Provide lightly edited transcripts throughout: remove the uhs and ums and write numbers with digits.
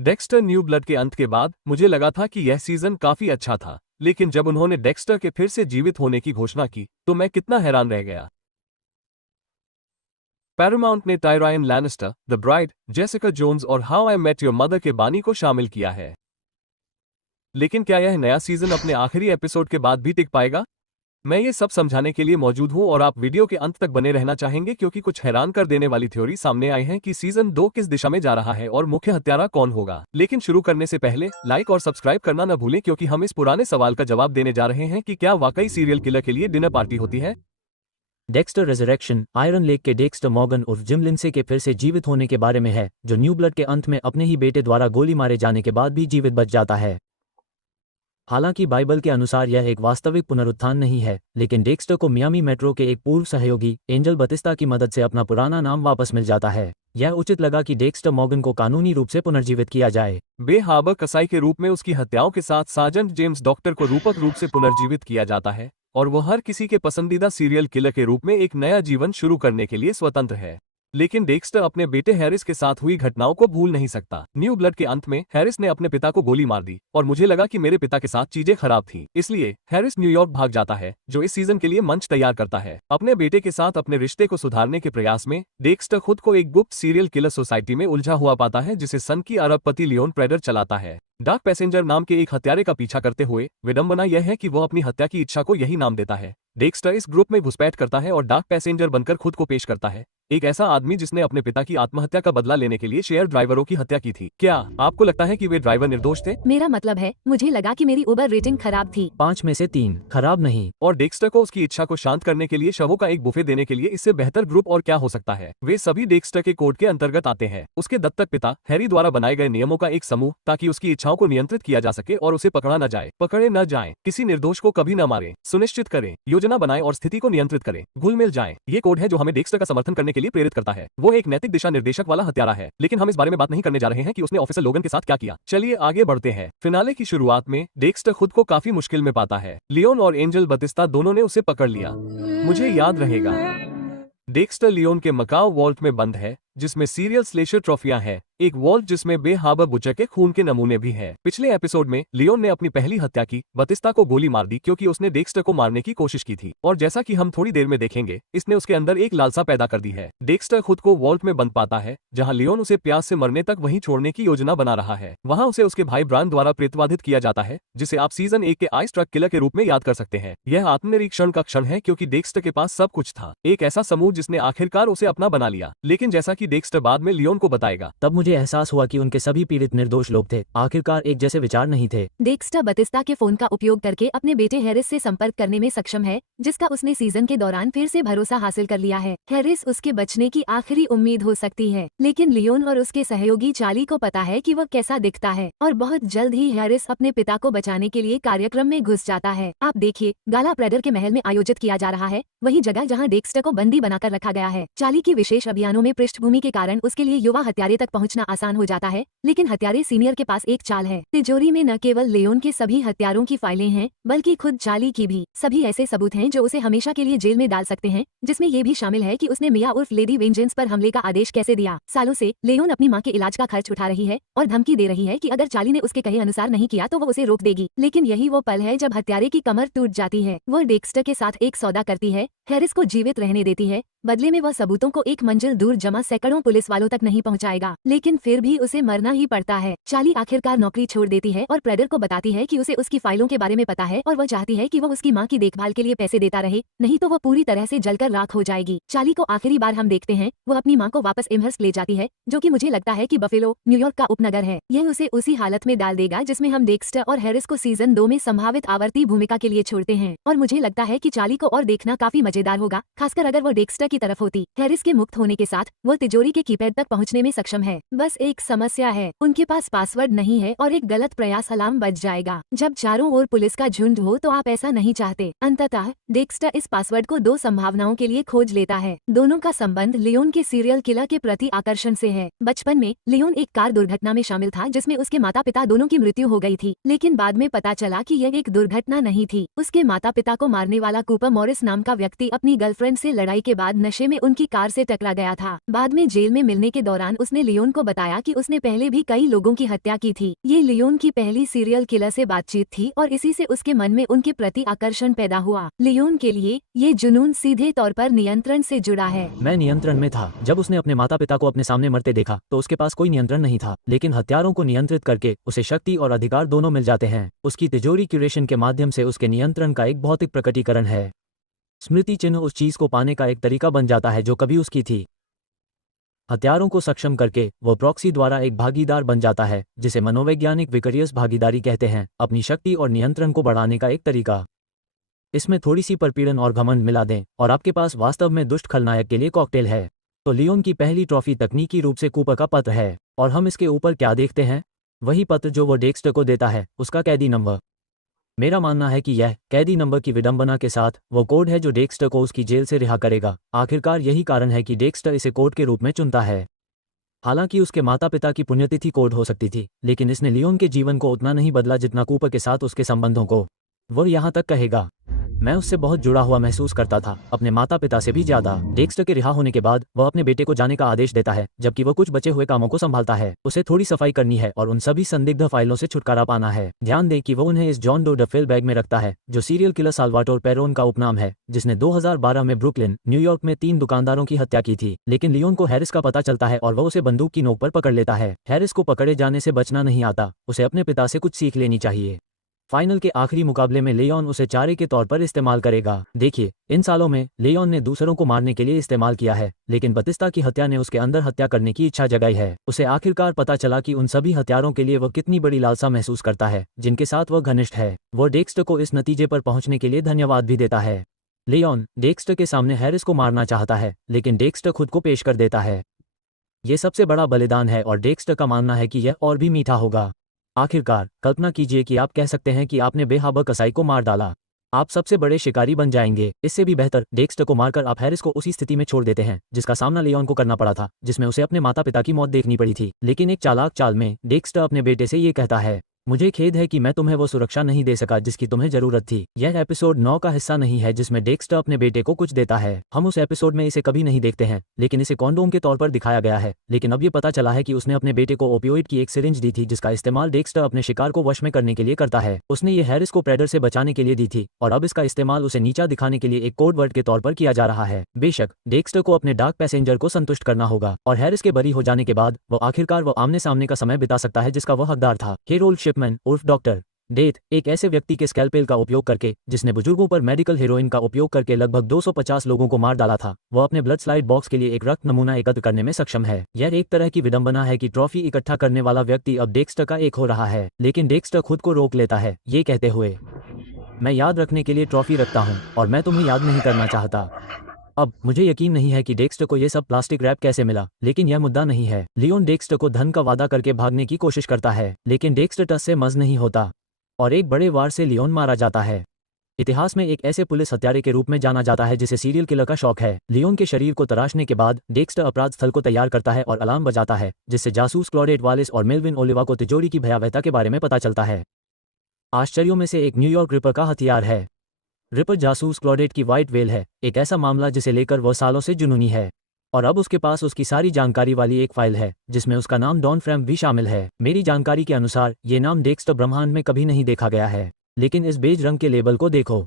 Dexter new blood के अंत के बाद मुझे लगा था कि यह सीजन काफी अच्छा था, लेकिन जब उन्होंने डेक्स्टर के फिर से जीवित होने की घोषणा की तो मैं कितना हैरान रह गया। पैरामाउंट ने Tyrion Lannister, the bride, Jessica Jones और how I met your mother के बानी को शामिल किया है, लेकिन क्या यह नया सीजन अपने आखिरी एपिसोड के बाद भी टिक पाएगा? मैं ये सब समझाने के लिए मौजूद हूं और आप वीडियो के अंत तक बने रहना चाहेंगे क्योंकि कुछ हैरान कर देने वाली थ्योरी सामने आई है कि सीजन 2 किस दिशा में जा रहा है और मुख्य हत्यारा कौन होगा। लेकिन शुरू करने से पहले लाइक और सब्सक्राइब करना न भूलें क्योंकि हम इस पुराने सवाल का जवाब देने जा रहे हैं कि क्या वाकई सीरियल किलर के लिए डिनर पार्टी होती है। डेक्स्टर रेजरेक्शन आयरन लेक के डेक्स्टर मॉर्गन उर्फ जिम लिंडसे के फिर से जीवित होने के बारे में है, जो न्यू ब्लड के अंत में अपने ही बेटे द्वारा गोली मारे जाने के बाद भी जीवित बच जाता है। हालांकि बाइबल के अनुसार यह एक वास्तविक पुनरुत्थान नहीं है, लेकिन डेक्स्टर को मियामी मेट्रो के एक पूर्व सहयोगी एंजल बतिस्ता की मदद से अपना पुराना नाम वापस मिल जाता है। यह उचित लगा कि डेक्स्टर मॉर्गन को कानूनी रूप से पुनर्जीवित किया जाए। बे हार्बर कसाई के रूप में उसकी हत्याओं के साथ सार्जेंट जेम्स डॉक्टर को रूपक रूप से पुनर्जीवित किया जाता है और वो हर किसी के पसंदीदा सीरियल किलर के रूप में एक नया जीवन शुरू करने के लिए स्वतंत्र है। लेकिन डेक्स्टर अपने बेटे हैरिस के साथ हुई घटनाओं को भूल नहीं सकता। न्यू ब्लड के अंत में हैरिस ने अपने पिता को गोली मार दी और मुझे लगा कि मेरे पिता के साथ चीजें खराब थी, इसलिए हैरिस न्यूयॉर्क भाग जाता है, जो इस सीजन के लिए मंच तैयार करता है। अपने बेटे के साथ अपने रिश्ते को सुधारने के प्रयास में डेक्स्टर खुद को एक गुप्त सीरियल किलर सोसाइटी में उलझा हुआ पाता है जिसे सन की अरबपति लियोन प्रेडर चलाता है। डार्क पैसेंजर नाम के एक हत्यारे का पीछा करते हुए विडंबना यह है कि वो अपनी हत्या की इच्छा को यही नाम देता है। डेक्स्टर इस ग्रुप में घुसपैठ करता है और डार्क पैसेंजर बनकर खुद को पेश करता है, एक ऐसा आदमी जिसने अपने पिता की आत्महत्या का बदला लेने के लिए शेयर ड्राइवरों की हत्या की थी। क्या आपको लगता है कि वे ड्राइवर निर्दोष थे? मेरा मतलब है, मुझे लगा कि मेरी उबर रेटिंग खराब थी। 5 में से 3 खराब नहीं। और डेक्स्टर को उसकी इच्छा को शांत करने के लिए शवों का एक बुफे देने के लिए इससे बेहतर ग्रुप और क्या हो सकता है। वे सभी डेक्स्टर के कोड के अंतर्गत आते हैं, उसके दत्तक पिता हैरी द्वारा बनाए गए नियमों का एक समूह, ताकि उसकी इच्छाओं को नियंत्रित किया जा सके और उसे पकड़ा न जाए, किसी निर्दोष को कभी न मारे, सुनिश्चित करें, योजना बनाएं और स्थिति को नियंत्रित करें, घुल मिल जाएं। ये कोड है जो हमें डेक्स्टर का समर्थन करने के लिए प्रेरित करता है। वो एक नैतिक दिशा निर्देशक वाला हत्यारा है, लेकिन हम इस बारे में बात नहीं करने जा रहे हैं कि उसने ऑफिसर लोगन के साथ क्या किया। चलिए आगे बढ़ते हैं। फिनाले की शुरुआत में डेक्स्टर खुद को काफी मुश्किल में पाता है। लियोन और एंजल बतिस्ता दोनों ने उसे पकड़ लिया। मुझे याद रहेगा, डेक्स्टर लियोन के मकाओ वॉल्ट में बंद है, जिसमें सीरियल स्लेशर ट्रॉफियां हैं, एक वॉल्ट जिसमें बे हार्बर बुचर के खून के नमूने भी हैं। पिछले एपिसोड में लियोन ने अपनी पहली हत्या की, बतिस्ता को गोली मार दी क्योंकि उसने डेक्स्टर को मारने की कोशिश की थी, और जैसा कि हम थोड़ी देर में देखेंगे, इसने उसके अंदर एक लालसा पैदा कर दी है। डेक्स्टर खुद को वॉल्ट में बंद पाता है, जहां लियोन उसे प्यास से मरने तक वहीं छोड़ने की योजना बना रहा है। वहां उसे उसके भाई ब्रांड द्वारा प्रेतवाधित किया जाता है, जिसे आप सीजन 1 के आइस ट्रक किलर के रूप में याद कर सकते हैं। यह आत्मनिरीक्षण का क्षण है क्योंकि डेक्स्टर के पास सब कुछ था, एक ऐसा समूह जिसने आखिरकार उसे अपना बना लिया। लेकिन जैसा कि डेक्स्टर बाद में लियोन को बताएगा, तब मुझे एहसास हुआ कि उनके सभी पीड़ित निर्दोष लोग थे, आखिरकार एक जैसे विचार नहीं थे। डेक्स्टर बतिस्ता के फोन का उपयोग करके अपने बेटे हैरिस से संपर्क करने में सक्षम है, जिसका उसने सीजन के दौरान फिर से भरोसा हासिल कर लिया है। हैरिस उसके बचने की आखिरी उम्मीद हो सकती है, लेकिन लियोन और उसके सहयोगी चार्ली को पता है कि वह कैसा दिखता है, और बहुत जल्द ही हैरिस अपने पिता को बचाने के लिए कार्यक्रम में घुस जाता है। आप देखिए, गाला प्रेडर के महल में आयोजित किया जा रहा है, वही जगह जहाँ डेक्स्टर को बंदी बनाकर रखा गया है। चार्ली की विशेष अभियानों में पृष्ठभूमि के कारण उसके लिए युवा हत्यारे तक पहुंचना आसान हो जाता है, लेकिन हत्यारे सीनियर के पास एक चाल है। तिजोरी में न केवल लियोन के सभी हत्यारों की फाइलें हैं, बल्कि खुद चार्ली की भी। सभी ऐसे सबूत हैं जो उसे हमेशा के लिए जेल में डाल सकते हैं, जिसमें ये भी शामिल है कि उसने मिया उर्फ लेडी वेंजेंस पर हमले का आदेश कैसे दिया। सालों से लियोन अपनी मां के इलाज का खर्च उठा रही है और धमकी दे रही है कि अगर चार्ली ने उसके कहे अनुसार नहीं किया तो वो उसे रोक देगी। लेकिन यही वो पल है जब हत्यारे की कमर टूट जाती है। वो डेक्स्टर के साथ एक सौदा करती है, हैरिस को जीवित रहने देती है, बदले में वह सबूतों को एक मंजिल दूर जमा सैकड़ों पुलिस वालों तक नहीं पहुंचाएगा, लेकिन फिर भी उसे मरना ही पड़ता है। चार्ली आखिरकार नौकरी छोड़ देती है और प्रेडर को बताती है कि उसे उसकी फाइलों के बारे में पता है और वह चाहती है कि वह उसकी मां की देखभाल के लिए पैसे देता रहे, नहीं तो वह पूरी तरह से जलकर राख हो जाएगी। चार्ली को आखिरी बार हम देखते हैं, वह अपनी मां को वापस एमहर्स्ट ले जाती है, जो कि मुझे लगता है कि बफेलो, न्यूयॉर्क का उपनगर है। यह उसे उसी हालत में डाल देगा जिसमें हम डेक्स्टर और हैरिस को सीजन 2 में संभावित आवर्ती भूमिका के लिए छोड़ते हैं, और मुझे लगता है कि चार्ली को और देखना काफी मजेदार होगा, खासकर अगर वो डेक्स्टर की तरफ होती। हैरिस के मुक्त होने के साथ वो तिजोरी के कीपैड तक पहुंचने में सक्षम है। बस एक समस्या है, उनके पास पासवर्ड नहीं है और एक गलत प्रयास अलार्म बज जाएगा। जब चारों ओर पुलिस का झुंड हो तो आप ऐसा नहीं चाहते। अंततः डेक्स्टर इस पासवर्ड को 2 संभावनाओं के लिए खोज लेता है। दोनों का संबंध लियोन के सीरियल किलर के प्रति आकर्षण से है। बचपन में लियोन एक कार दुर्घटना में शामिल था जिसमें उसके माता पिता दोनों की मृत्यु हो गई थी, लेकिन बाद में पता चला कि यह एक दुर्घटना नहीं थी। उसके माता पिता को मारने वाला कूपर मॉरिस नाम का व्यक्ति अपनी गर्लफ्रेंड से लड़ाई के बाद नशे में उनकी कार से टकरा गया था। बाद में जेल में मिलने के दौरान उसने लियोन को बताया कि उसने पहले भी कई लोगों की हत्या की थी। ये लियोन की पहली सीरियल किलर से बातचीत थी और इसी से उसके मन में उनके प्रति आकर्षण पैदा हुआ। लियोन के लिए ये जुनून सीधे तौर पर नियंत्रण से जुड़ा है। मैं नियंत्रण में था। जब उसने अपने माता पिता को अपने सामने मरते देखा तो उसके पास कोई नियंत्रण नहीं था, लेकिन हत्यारों को नियंत्रित करके उसे शक्ति और अधिकार दोनों मिल जाते हैं। उसकी तिजोरी क्यूरेशन के माध्यम से उसके नियंत्रण का एक भौतिक प्रकटीकरण है। स्मृति चिन्ह उस चीज को पाने का एक तरीका बन जाता है जो कभी उसकी थी। हत्यारों को सक्षम करके वो प्रॉक्सी द्वारा एक भागीदार बन जाता है, जिसे मनोवैज्ञानिक विकरियस भागीदारी कहते हैं, अपनी शक्ति और नियंत्रण को बढ़ाने का एक तरीका। इसमें थोड़ी सी परपीड़न और घमंड मिला दें और आपके पास वास्तव में दुष्ट खलनायक के लिए कॉकटेल है। तो लियोन की पहली ट्रॉफी तकनीकी रूप से कूपर का पत्र है, और हम इसके ऊपर क्या देखते हैं? वही पत्र जो वो डेक्स्टर को देता है, उसका कैदी नंबर। मेरा मानना है कि यह कैदी नंबर की विडंबना के साथ वो कोड है जो डेक्स्टर को उसकी जेल से रिहा करेगा। आखिरकार यही कारण है कि डेक्स्टर इसे कोड के रूप में चुनता है। हालांकि उसके माता पिता की पुण्यतिथि कोड हो सकती थी, लेकिन इसने लियोन के जीवन को उतना नहीं बदला जितना कूपर के साथ उसके संबंधों को। वो यहाँ तक कहेगा, मैं उससे बहुत जुड़ा हुआ महसूस करता था, अपने माता पिता से भी ज्यादा। डेक्स्टर के रिहा होने के बाद वह अपने बेटे को जाने का आदेश देता है, जबकि वह कुछ बचे हुए कामों को संभालता है। उसे थोड़ी सफाई करनी है और उन सभी संदिग्ध फाइलों से छुटकारा पाना है। ध्यान दें कि वो उन्हें इस जॉन डो डफेल बैग में रखता है, जो सीरियल किलर साल्वाटोर पेरोन का उपनाम है, जिसने 2012 में ब्रुकलिन, न्यूयॉर्क में 3 दुकानदारों की हत्या की थी। लेकिन लियोन को हैरिस का पता चलता है और वह उसे बंदूक की नोक पर पकड़ लेता है। हैरिस को पकड़े जाने से बचना नहीं आता, उसे अपने पिता से कुछ सीख लेनी चाहिए। फाइनल के आखिरी मुकाबले में लियोन उसे चारे के तौर पर इस्तेमाल करेगा। देखिए, इन सालों में लियोन ने दूसरों को मारने के लिए इस्तेमाल किया है, लेकिन बतिस्ता की हत्या ने उसके अंदर हत्या करने की इच्छा जगाई है। उसे आखिरकार पता चला कि उन सभी हत्यारों के लिए वह कितनी बड़ी लालसा महसूस करता है, जिनके साथ वह घनिष्ठ है। वो डेक्स्टर को इस नतीजे पर पहुंचने के लिए धन्यवाद भी देता है। लियोन डेक्स्टर के सामने हैरिस को मारना चाहता है, लेकिन डेक्स्टर खुद को पेश कर देता है। ये सबसे बड़ा बलिदान है और डेक्स्टर का मानना है कि यह और भी मीठा होगा। आखिरकार, कल्पना कीजिए कि आप कह सकते हैं कि आपने बेहाबा कसाई को मार डाला। आप सबसे बड़े शिकारी बन जाएंगे। इससे भी बेहतर, डेक्स्टर को मारकर आप हैरिस को उसी स्थिति में छोड़ देते हैं जिसका सामना लियोन को करना पड़ा था, जिसमें उसे अपने माता पिता की मौत देखनी पड़ी थी। लेकिन एक चालाक चाल में डेक्स्टर अपने बेटे से ये कहता है, मुझे खेद है कि मैं तुम्हें वो सुरक्षा नहीं दे सका जिसकी तुम्हें जरूरत थी। यह एपिसोड 9 का हिस्सा नहीं है जिसमें डेक्स्टर अपने बेटे को कुछ देता है। हम उस एपिसोड में इसे कभी नहीं देखते हैं, लेकिन इसे कॉन्डोम के तौर पर दिखाया गया है। लेकिन अब ये पता चला है कि उसने अपने बेटे को ओपियोइड की एक सिरिंज दी थी, जिसका इस्तेमाल डेक्स्टर अपने शिकार को वश में करने के लिए करता है। उसने ये हैरिस को प्रेडर से बचाने के लिए दी थी, और अब इसका इस्तेमाल उसे नीचा दिखाने के लिए एक कोड वर्ड के तौर पर किया जा रहा है। बेशक, डेक्स्टर को अपने डार्क पैसेंजर को संतुष्ट करना होगा, और हैरिस के बरी हो जाने के बाद वो आखिरकार वो आमने सामने का समय बिता सकता है जिसका वह हकदार था। हेरोल्ड शिपमैन उर्फ डॉक्टर डेथ, एक ऐसे व्यक्ति के स्कैल्पेल का उपयोग करके जिसने बुजुर्गों पर मेडिकल हेरोइन का उपयोग करके लगभग 250 लोगों को मार डाला था, वो अपने ब्लड स्लाइड बॉक्स के लिए एक रक्त नमूना एकत्र करने में सक्षम है। यह एक तरह की विडंबना है कि ट्रॉफी इकट्ठा करने वाला व्यक्ति अब डेक्स्टर का एक हो रहा है, लेकिन डेक्स्टर खुद को रोक लेता है, ये कहते हुए, मैं याद रखने के लिए ट्रॉफी रखता हूँ और मैं तुम्हें याद नहीं करना चाहता। अब मुझे यकीन नहीं है कि डेक्स्टर को यह सब प्लास्टिक रैप कैसे मिला, लेकिन यह मुद्दा नहीं है। लियोन डेक्स्टर को धन का वादा करके भागने की कोशिश करता है, लेकिन डेक्स्टर टस से मज नहीं होता और एक बड़े वार से लियोन मारा जाता है। इतिहास में एक ऐसे पुलिस हत्यारे के रूप में जाना जाता है जिसे सीरियल किलर का शौक है। लियोन के शरीर को तराशने के बाद डेक्स्टर अपराध स्थल को तैयार करता है और अलार्म बजाता है, जिससे जासूस क्लॉडेट वालिस और मेल्विन ओलिवा को तिजोरी की भयावहता के बारे में पता चलता है। आश्चर्यों में से एक न्यूयॉर्क रिपर का हथियार है। रिपर जासूस क्लॉडेट की व्हाइट वेल है, एक ऐसा मामला जिसे लेकर वह सालों से जुनूनी है, और अब उसके पास उसकी सारी जानकारी वाली एक फाइल है जिसमें उसका नाम डॉन फ्रैम भी शामिल है। मेरी जानकारी के अनुसार ये नाम डेक्स्टर ब्रह्मांड में कभी नहीं देखा गया है, लेकिन इस बेज रंग के लेबल को देखो।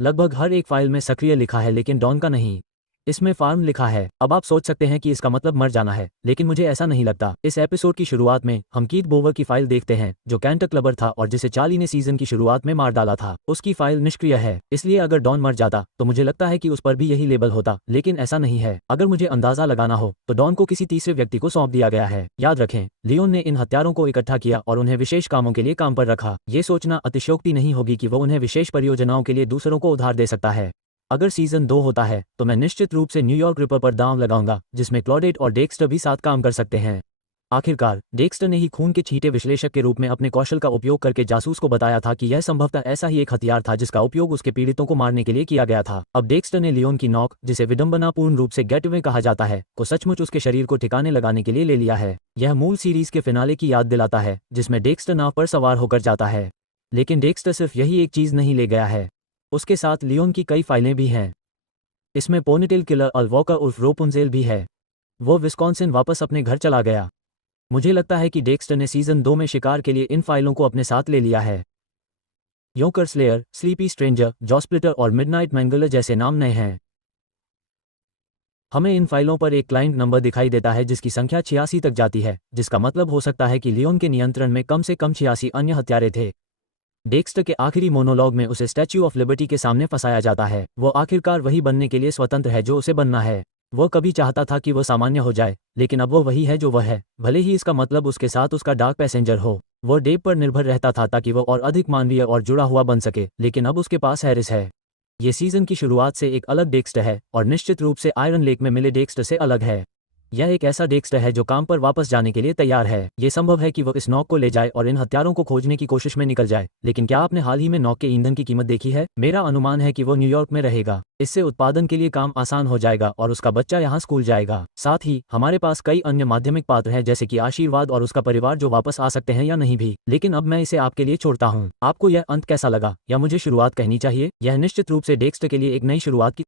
लगभग हर एक फाइल में सक्रिय लिखा है, लेकिन डॉन का नहीं। इसमें फार्म लिखा है। अब आप सोच सकते हैं कि इसका मतलब मर जाना है, लेकिन मुझे ऐसा नहीं लगता। इस एपिसोड की शुरुआत में हम कीथ बोवर की फाइल देखते हैं, जो कैंटर क्लबर था और जिसे चार्ली ने सीजन की शुरुआत में मार डाला था। उसकी फाइल निष्क्रिय है, इसलिए अगर डॉन मर जाता तो मुझे लगता है कि उस पर भी यही लेबल होता, लेकिन ऐसा नहीं है। अगर मुझे अंदाजा लगाना हो तो डॉन को किसी तीसरे व्यक्ति को सौंप दिया गया है। याद रखें, लियोन ने इन हत्यारों को इकट्ठा किया और उन्हें विशेष कामों के लिए काम पर रखा। ये सोचना अतिशयोक्ति नहीं होगी कि वो उन्हें विशेष परियोजनाओं के लिए दूसरों को उधार दे सकता है। अगर सीजन 2 होता है तो मैं निश्चित रूप से न्यूयॉर्क रिपर पर दांव लगाऊंगा, जिसमें क्लॉडेट और डेक्स्टर भी साथ काम कर सकते हैं। आखिरकार डेक्स्टर ने ही खून के छींटे विश्लेषक के रूप में अपने कौशल का उपयोग करके जासूस को बताया था कि यह संभवतः ऐसा ही एक हथियार था जिसका उपयोग उसके पीड़ितों को मारने के लिए किया गया था। अब डेक्स्टर ने लियोन की नॉक, जिसे विडंबनापूर्ण रूप से गेटवे कहा जाता है, को सचमुच उसके शरीर को ठिकाने लगाने के लिए ले लिया है। यह मूल सीरीज के फिनाले की याद दिलाता है, जिसमें डेक्स्टर नाव पर सवार होकर जाता है। लेकिन डेक्स्टर सिर्फ यही एक चीज नहीं ले गया है, उसके साथ लियोन की कई फाइलें भी हैं। इसमें पोनीटेल किलर अल वॉकर उर्फ रोपुंजेल भी है। वो विस्कॉन्सिन वापस अपने घर चला गया। मुझे लगता है कि डेक्स्टर ने सीजन 2 में शिकार के लिए इन फाइलों को अपने साथ ले लिया है। योकर स्लेयर, स्लीपी स्ट्रेंजर, जॉस्प्लिटर और मिडनाइट मैंगलर जैसे नाम नए हैं। हमें इन फाइलों पर एक क्लाइंट नंबर दिखाई देता है जिसकी संख्या 86 तक जाती है, जिसका मतलब हो सकता है कि लियोन के नियंत्रण में कम से कम 86 अन्य हत्यारे थे। डेक्स्टर के आखिरी मोनोलॉग में उसे स्टैच्यू ऑफ लिबर्टी के सामने फंसाया जाता है। वो आखिरकार वही बनने के लिए स्वतंत्र है जो उसे बनना है। वो कभी चाहता था कि वो सामान्य हो जाए, लेकिन अब वो वही है जो वह है, भले ही इसका मतलब उसके साथ उसका डार्क पैसेंजर हो। वो डेव पर निर्भर रहता था ताकि वो और अधिक मानवीय और जुड़ा हुआ बन सके, लेकिन अब उसके पास हैरिस है। ये सीजन की शुरुआत से एक अलग डेक्स्टर है और निश्चित रूप से आयरन लेक में मिले डेक्स्टर से अलग है। यह एक ऐसा डेक्स्टर है जो काम पर वापस जाने के लिए तैयार है। ये संभव है कि वो इस नॉक को ले जाए और इन हत्यारों को खोजने की कोशिश में निकल जाए, लेकिन क्या आपने हाल ही में नॉक के ईंधन की कीमत देखी है? मेरा अनुमान है कि वो न्यूयॉर्क में रहेगा। इससे उत्पादन के लिए काम आसान हो जाएगा और उसका बच्चा यहाँ स्कूल जाएगा। साथ ही हमारे पास कई अन्य माध्यमिक पात्र हैं जैसे कि आशीर्वाद और उसका परिवार जो वापस आ सकते हैं या नहीं भी, लेकिन अब मैं इसे आपके लिए छोड़ता हूँ। आपको यह अंत कैसा लगा, या मुझे शुरुआत कहनी चाहिए? यह निश्चित रूप से डेक्स्टर के लिए एक नई शुरुआत की